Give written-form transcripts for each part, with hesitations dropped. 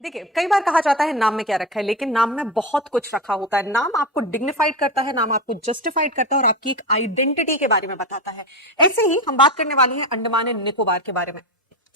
देखिए, कई बार कहा जाता है नाम में क्या रखा है, लेकिन नाम में बहुत कुछ रखा होता है। नाम आपको डिग्निफाइड करता है, नाम आपको जस्टिफाइड करता है और आपकी एक आइडेंटिटी के बारे में बताता है। ऐसे ही हम बात करने वाली है अंडमान एंड निकोबार के बारे में।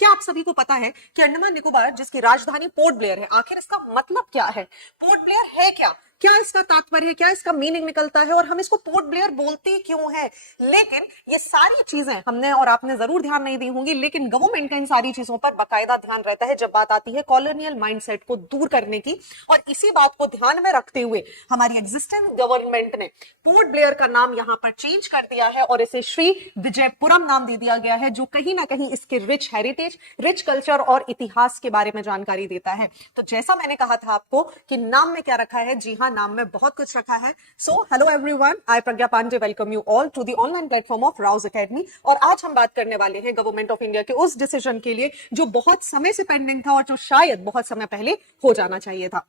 क्या आप सभी को पता है कि अंडमान निकोबार जिसकी राजधानी पोर्ट ब्लेयर है, आखिर इसका मतलब क्या है? पोर्ट ब्लेयर है क्या? क्या इसका तात्पर्य है? क्या इसका मीनिंग निकलता है? और हम इसको पोर्ट ब्लेयर बोलते क्यों हैं? लेकिन ये सारी चीजें हमने और आपने जरूर ध्यान नहीं दी होंगी, लेकिन गवर्नमेंट का इन सारी चीजों पर बाकायदा ध्यान रहता है जब बात आती है कॉलोनियल माइंडसेट को दूर करने की। और इसी बात को ध्यान में रखते हुए हमारी एग्जिस्टिंग गवर्नमेंट ने पोर्ट ब्लेयर का नाम यहां पर चेंज कर दिया है और इसे श्री विजयपुरम नाम दे दिया गया है, जो कहीं ना कहीं इसके रिच हेरिटेज, रिच कल्चर और इतिहास के बारे में जानकारी देता है। तो जैसा मैंने कहा था आपको कि नाम में क्या रखा है, जी हाँ, नाम में बहुत कुछ रखा है। So hello everyone, I Pragya Pandey welcome you all to the online platform of Rau's Academy. और आज हम बात करने वाले हैं गवर्नमेंट ऑफ इंडिया के उस डिसीजन के लिए जो बहुत समय से पेंडिंग था और जो शायद बहुत समय पहले हो जाना चाहिए था।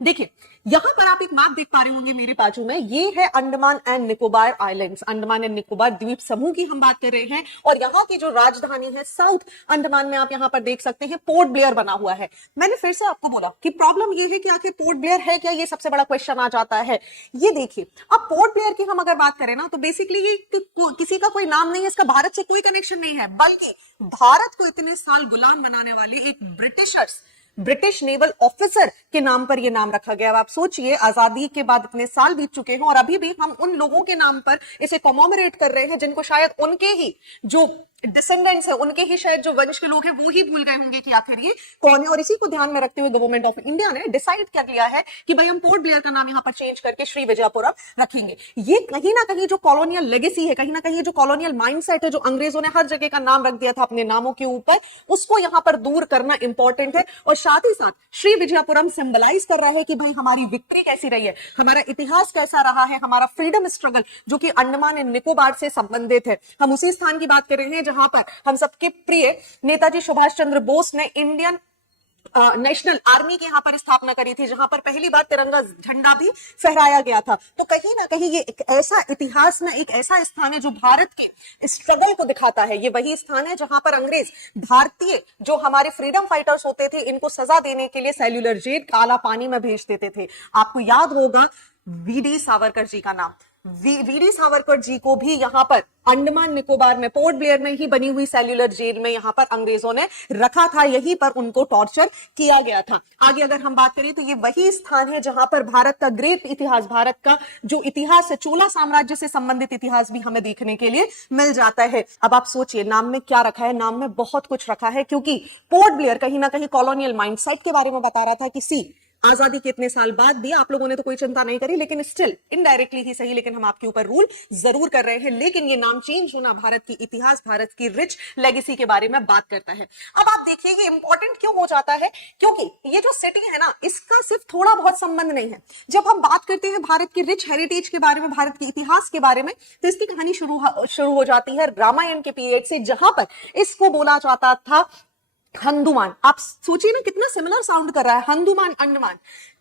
देखिए, यहां पर आप एक मैप देख पा रहे होंगे मेरे बाजू में, ये है Andaman and Nicobar islands, Andaman and Nicobar द्वीप समूह की हम बात कर रहे हैं। और यहाँ की जो राजधानी है साउथ अंडमान में, आप यहाँ पर देख सकते हैं पोर्ट ब्लेयर बना हुआ है। मैंने फिर से आपको बोला कि प्रॉब्लम ये है कि आखिर पोर्ट ब्लेयर है क्या, ये सबसे बड़ा क्वेश्चन आ जाता है। ये देखिए, अब पोर्ट ब्लेयर की हम अगर बात करें ना, तो बेसिकली ये किसी का कोई नाम नहीं है, इसका भारत से कोई कनेक्शन नहीं है, बल्कि भारत को इतने साल गुलाम बनाने वाले एक ब्रिटिश नेवल ऑफिसर के नाम पर यह नाम रखा गया। अब आप सोचिए, आजादी के बाद इतने साल बीत चुके हैं और अभी भी हम उन लोगों के नाम पर इसे कॉमेमोरेट कर रहे हैं जिनको शायद उनके ही जो डिसेंडेंट्स है, उनके ही शायद जो वंश के लोग हैं, वो ही भूल गए होंगे कि आखिर ये कौन है। और इसी को ध्यान में रखते हुए गवर्नमेंट ऑफ इंडिया ने डिसाइड कर लिया है कि भाई हम पोर्ट ब्लेयर का नाम यहाँ पर चेंज करके श्री विजयपुरम रखेंगे। ये कहीं ना कहीं जो कॉलोनियल लेगेसी है, कहीं ना कहीं जो कॉलोनियल माइंडसेट है, जो अंग्रेजों ने हर जगह का नाम रख दिया था अपने नामों के ऊपर, उसको यहाँ पर दूर करना इंपॉर्टेंट है। और साथ ही साथ श्री विजयपुरम सिंबलाइज कर रहा है कि भाई हमारी विक्ट्री कैसी रही है, हमारा इतिहास कैसा रहा है, हमारा फ्रीडम स्ट्रगल जो कि अंडमान एंड निकोबार से संबंधित है। हम उसी स्थान की बात कर रहे हैं जहां पर हम सबके प्रिय नेताजी सुभाष चंद्र बोस ने इंडियन नेशनल आर्मी की यहां पर स्थापना करी थी, जहां पर पहली बार तिरंगा झंडा भी फहराया गया था। तो कहीं ना कहीं ये एक ऐसा इतिहास में एक ऐसा स्थान है जो भारत के स्ट्रगल को दिखाता है। ये वही स्थान है जहां पर अंग्रेज भारतीय जो हमारे फ्रीडम फाइटर्स होते थे, इनको सजा देने के लिए सेल्यूलर जेल, काला पानी में भेज देते थे। आपको याद होगा वीडी सावरकर जी का नाम। वीडी सावरकर जी को भी यहां पर अंडमान निकोबार में पोर्ट ब्लेयर में ही बनी हुई सेल्यूलर जेल में यहां पर अंग्रेजों ने रखा था, यहीं पर उनको टॉर्चर किया गया था। आगे अगर हम बात करें तो ये वही स्थान है जहां पर भारत का ग्रेट इतिहास, भारत का जो इतिहास है, चोला साम्राज्य से संबंधित इतिहास भी हमें देखने के लिए मिल जाता है। अब आप सोचिए, नाम में क्या रखा है? नाम में बहुत कुछ रखा है, क्योंकि पोर्ट ब्लेयर कहीं ना कहीं कॉलोनियल माइंडसेट के बारे में बता रहा था कि सी आजादी के इतने साल बाद भी आप लोगों ने तो कोई चिंता नहीं करी, लेकिन स्टिल इनडायरेक्टली ही सही, लेकिन हम आपके ऊपर रूल जरूर कर रहे हैं। लेकिन ये नाम चेंज होना भारत की इतिहास, भारत की रिच लेगेसी के बारे में बात करता है। अब आप देखिए ये इंपॉर्टेंट क्यों हो जाता है, क्योंकि ये जो सिटी है ना, इसका सिर्फ थोड़ा बहुत संबंध नहीं है। जब हम बात करते हैं भारत की रिच हेरिटेज के बारे में, भारत के इतिहास के बारे में, तो इसकी कहानी शुरू हो जाती है रामायण के पीरियड से, जहां पर इसको बोला जाता था हंदुमान। आप सोचिए ना, कितना सिमिलर साउंड कर रहा है, हंदुमान, अंडमान।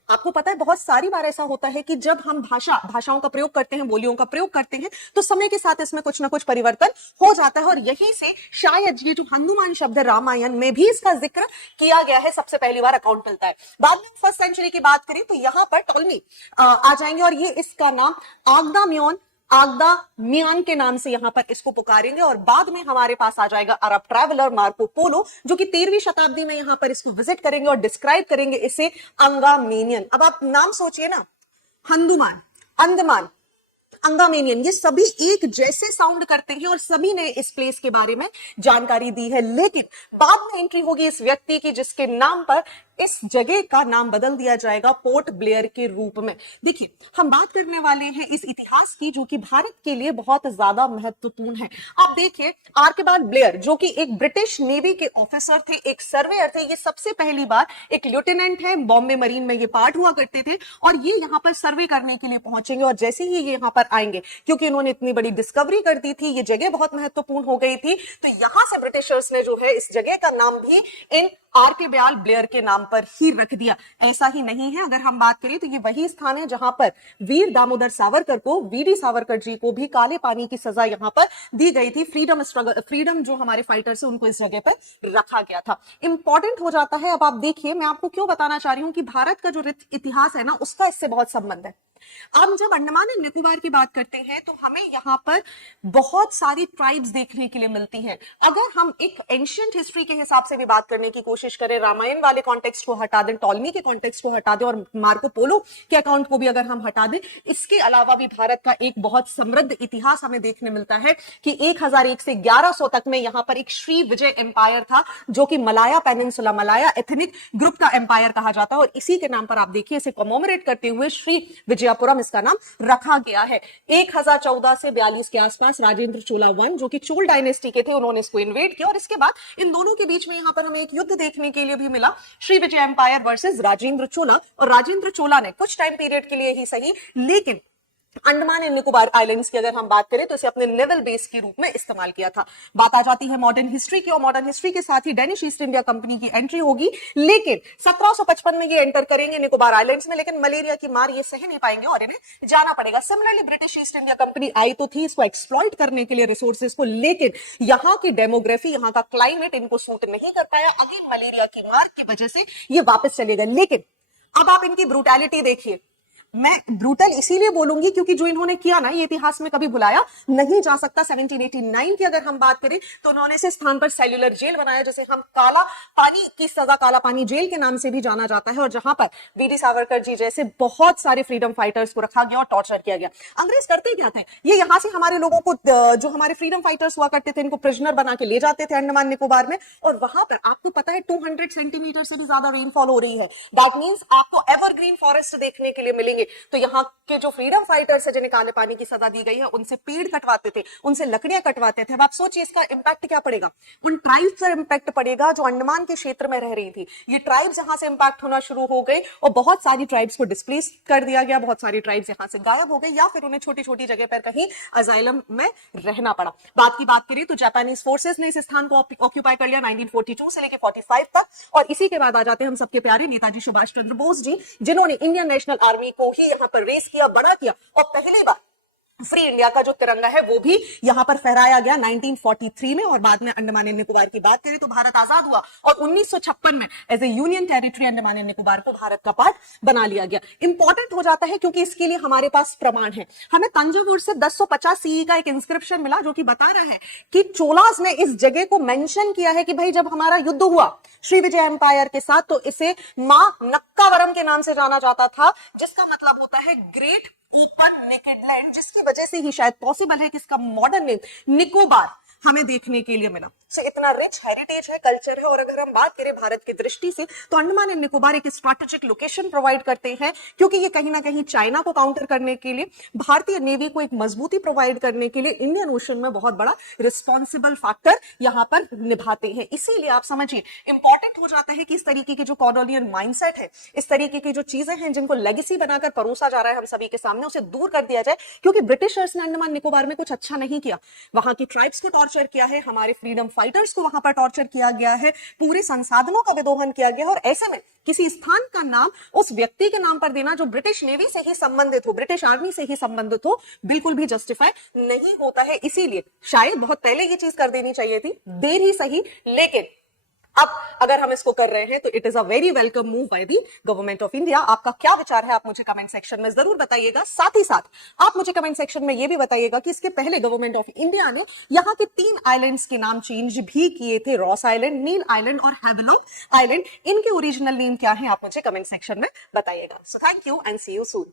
आपको पता है बहुत सारी बार ऐसा होता है कि जब हम भाषाओं का प्रयोग करते हैं, बोलियों का प्रयोग करते हैं, तो समय के साथ इसमें कुछ ना कुछ परिवर्तन हो जाता है। और यहीं से शायद ये जो हनुमान शब्द है, रामायण में भी इसका जिक्र किया गया है, सबसे पहली बार अकाउंट मिलता है। बाद में फर्स्ट सेंचुरी की बात करें तो यहां पर टॉलमी आ जाएंगे और ये इसका नाम आगदा मियान के नाम से यहां पर इसको पुकारेंगे। और बाद में हमारे पास आ जाएगा अरब ट्रैवलर मार्को पोलो, जो कि 13वीं शताब्दी में यहां पर इसको विजिट करेंगे और डिस्क्राइब करेंगे इसे अंगामेनियन। अब आप नाम सोचिए ना, हंदुमान, अंडमान, अंगामेनियन, ये सभी एक जैसे साउंड करते हैं और सभी ने इस प्लेस के बारे में जानकारी दी है। लेकिन बाद में एंट्री होगी इस व्यक्ति की, जिसके नाम पर इस जगह का नाम बदल दिया जाएगा पोर्ट ब्लेयर के रूप में। देखिए, हम बात करने वाले हैं इस इतिहास की जो कि भारत के लिए बहुत ज्यादा महत्वपूर्ण है। आप देखिए, आर्किबाल्ड ब्लेयर जो कि एक ब्रिटिश नेवी के ऑफिसर थे, एक सर्वेयर थे, ये सबसे पहली बार एक लेफ्टिनेंट है, बॉम्बे मरीन में ये पार्ट हुआ करते थे, और ये यहाँ पर सर्वे करने के लिए पहुंचेंगे। और जैसे ही ये यहाँ पर आएंगे, क्योंकि इन्होंने इतनी बड़ी डिस्कवरी कर दी थी, ये जगह बहुत महत्वपूर्ण हो गई थी, तो यहां से ब्रिटिशर्स ने जो है इस जगह का नाम भी इन आर्किबाल्ड ब्लेयर के नाम पर ही रख दिया, ऐसा ही नहीं है। अगर हम बात करें तो ये वही स्थान है जहां पर वीर दामोदर सावरकर को, वीडी सावरकर जी को भी काले पानी की सजा यहां पर दी गई थी। फ्रीडम स्ट्रगल, फ्रीडम जो हमारे फाइटर्स है उनको इस जगह पर रखा गया था। इंपॉर्टेंट हो जाता है। अब आप देखिए, मैं आपको क्यों बताना चाह रही हूं कि भारत का जो इतिहास है ना, उसका इससे बहुत संबंध है। अब जब अंडमान एंड निकोबार की बात करते हैं तो हमें यहाँ पर बहुत सारी ट्राइब्स देखने के लिए मिलती हैं। अगर हम एक एंशिएंट हिस्ट्री के हिसाब से भी बात करने की कोशिश करें, रामायण वाले कॉन्टेक्स्ट को हटा दें, टॉलमी के कॉन्टेक्स्ट को हटा दें और मार्को पोलो के अकाउंट को भी अगर हम हटा दें, इसके अलावा भी भारत का एक बहुत समृद्ध इतिहास हमें देखने मिलता है कि 1001 से 1100 तक में यहाँ पर एक श्री विजय एम्पायर था, जो कि Malaya peninsula, Malaya ethnic group का एम्पायर कहा जाता है। और इसी के नाम पर आप देखिए, इसे कॉमोमरेट करते हुए श्री विजयपुरम इसका नाम रखा गया है। 1014 से 42 के आसपास राजेंद्र चोला वन, जो कि चोल डायनेस्टी के थे, उन्होंने इसको इन्वेड किया और इसके बाद इन दोनों के बीच में यहां पर हमें एक युद्ध देखने के लिए भी मिला, श्री विजय एम्पायर वर्सेस राजेंद्र चोला। और राजेंद्र चोला ने कुछ टाइम पीरियड के लिए ही सही, लेकिन अंडमान एंड निकोबार आइलैंड्स की अगर हम बात करें तो इसे अपने नेवल बेस के रूप में इस्तेमाल किया था। बात आ जाती है मॉडर्न हिस्ट्री की, और मॉडर्न हिस्ट्री के साथ ही डेनिश ईस्ट इंडिया कंपनी की एंट्री होगी, लेकिन 1755 में ये एंटर करेंगे निकोबार आइलैंड्स में, लेकिन मलेरिया की मार ये सह नहीं पाएंगे और इन्हें जाना पड़ेगा। Similarly British East India company आई तो थी इसको एक्सप्लॉइट करने के लिए, रिसोर्सेज को, लेकिन यहाँ की डेमोग्राफी, यहाँ का क्लाइमेट इनको सूट नहीं कर पाया। अगेन मलेरिया की मार की वजह से ये वापस चले गए। लेकिन अब आप इनकी ब्रूटैलिटी देखिए। मैं ब्रूटल इसीलिए बोलूंगी क्योंकि जो इन्होंने किया ना, ये इतिहास में कभी भुलाया नहीं जा सकता। 1789 की अगर हम बात करें तो उन्होंने इस स्थान पर सेल्युलर जेल बनाया, जिसे हम काला पानी की सजा, काला पानी जेल के नाम से भी जाना जाता है, और जहां पर वीडी सावरकर जी जैसे बहुत सारे फ्रीडम फाइटर्स को रखा गया और टॉर्चर किया गया। अंग्रेज करते क्या थे, ये यहां से हमारे लोगों को, जो हमारे फ्रीडम फाइटर्स हुआ करते थे, इनको प्रिजनर बना के ले जाते थे अंडमान निकोबार में, और वहां पर आपको पता है 200 सेंटीमीटर से भी ज्यादा रेनफॉल हो रही है। दैट मींस आपको एवरग्रीन फॉरेस्ट देखने के लिए मिलेंगे। तो यहाँ के जो फ्रीडम फाइटर्स है, जिन्हें काले पानी की सजा दी गई है, उनसे पेड़ कटवाते थे, उनसे लकड़ियां कटवाते थे। अब आप सोचिए इसका इंपैक्ट क्या पड़ेगा, उन ट्राइब्स पर इंपैक्ट पड़ेगा जो अंडमान के क्षेत्र में रह रही थी। ये ट्राइब्स यहां से इंपैक्ट होना शुरू हो गई और बहुत सारी ट्राइब्स को डिस्प्लेस कर दिया गया, बहुत सारी ट्राइब्स यहां से गायब हो गई, या फिर उन्हें छोटी छोटी जगह पर कहीं अजाइलम में रहना पड़ा। बात की बात करें तो जापानीज फोर्सेस ने इस स्थान को ऑक्यूपाई कर लिया 1942 से लेकर 45 तक, और इसी के बाद आ जाते हैं हम सबके प्यारे नेताजी सुभाष चंद्र बोस जी, जिन्होंने इंडियन नेशनल आर्मी को ही यहां पर रेस किया, बड़ा किया, और पहली बार फ्री इंडिया का जो तिरंगा है वो भी यहां पर फहराया गया 1943 में। और बाद में अंडमान एंड निकोबार की बात करें तो भारत आजाद हुआ और 1956 में as a union territory Andaman and Nicobar को भारत का पार्ट बना लिया गया। इंपॉर्टेंट हो जाता है क्योंकि इसके लिए हमारे पास प्रमाण है। हमें तंजावुर से 1050 सीई का एक इंस्क्रिप्शन मिला जो कि बता रहा है कि चोलास ने इस जगह को मेंशन किया है कि भाई जब हमारा युद्ध हुआ श्री विजय एम्पायर के साथ, तो इसे मां नक्कावरम के नाम से जाना जाता था, जिसका मतलब होता है ग्रेट ओपन नेकेड लैंड, जिसकी वजह से ही शायद पॉसिबल है कि इसका मॉडर्न नेम निकोबार हमें देखने के लिए मिला। सो इतना रिच हेरिटेज है, कल्चर है। और अगर हम बात करें भारत की दृष्टि से तो अंडमान एंड निकोबार एक स्ट्रैटेजिक लोकेशन प्रोवाइड करते हैं, क्योंकि ये कहीं ना कहीं चाइना को काउंटर करने के लिए, भारतीय नेवी को एक मजबूती प्रोवाइड करने के लिए इंडियन ओशन में बहुत बड़ा रिस्पॉन्सिबल फैक्टर यहां पर निभाते हैं। इसीलिए आप समझिए इंपॉर्टेंट हो जाता है कि इस तरीके की जो कॉलोनियल माइंडसेट है, इस तरीके की जो चीजें हैं जिनको लेगेसी बनाकर परोसा जा रहा है हम सभी के सामने, उसे दूर कर दिया जाए। क्योंकि ब्रिटिशर्स ने अंडमान निकोबार में कुछ अच्छा नहीं किया, वहां की ट्राइब्स को टॉर्चर किया है, हमारे फ्रीडम फाइटर्स को वहां पर टॉर्चर किया गया है, पूरे संसाधनों का विदोहन किया गया है। और ऐसे में किसी स्थान का नाम उस व्यक्ति के नाम पर देना जो ब्रिटिश नेवी से ही संबंधित हो, ब्रिटिश आर्मी से ही संबंधित हो, बिल्कुल भी जस्टिफाई नहीं होता है। इसीलिए शायद बहुत पहले ये चीज कर देनी चाहिए थी, देर ही सही, लेकिन अब अगर हम इसको कर रहे हैं तो it is a very welcome move by the government of India. आपका क्या विचार है आप मुझे कमेंट सेक्शन में जरूर बताइएगा। साथ ही साथ आप मुझे कमेंट सेक्शन में यह भी बताइएगा कि इसके पहले गवर्नमेंट ऑफ इंडिया ने यहाँ के 3 आइलैंड्स के नाम चेंज भी किए थे, रॉस आइलैंड, नील आइलैंड और हैवलॉक आइलैंड। इनके ओरिजिनल नेम क्या है आप मुझे कमेंट सेक्शन में बताइएगा। So thank you and see you soon.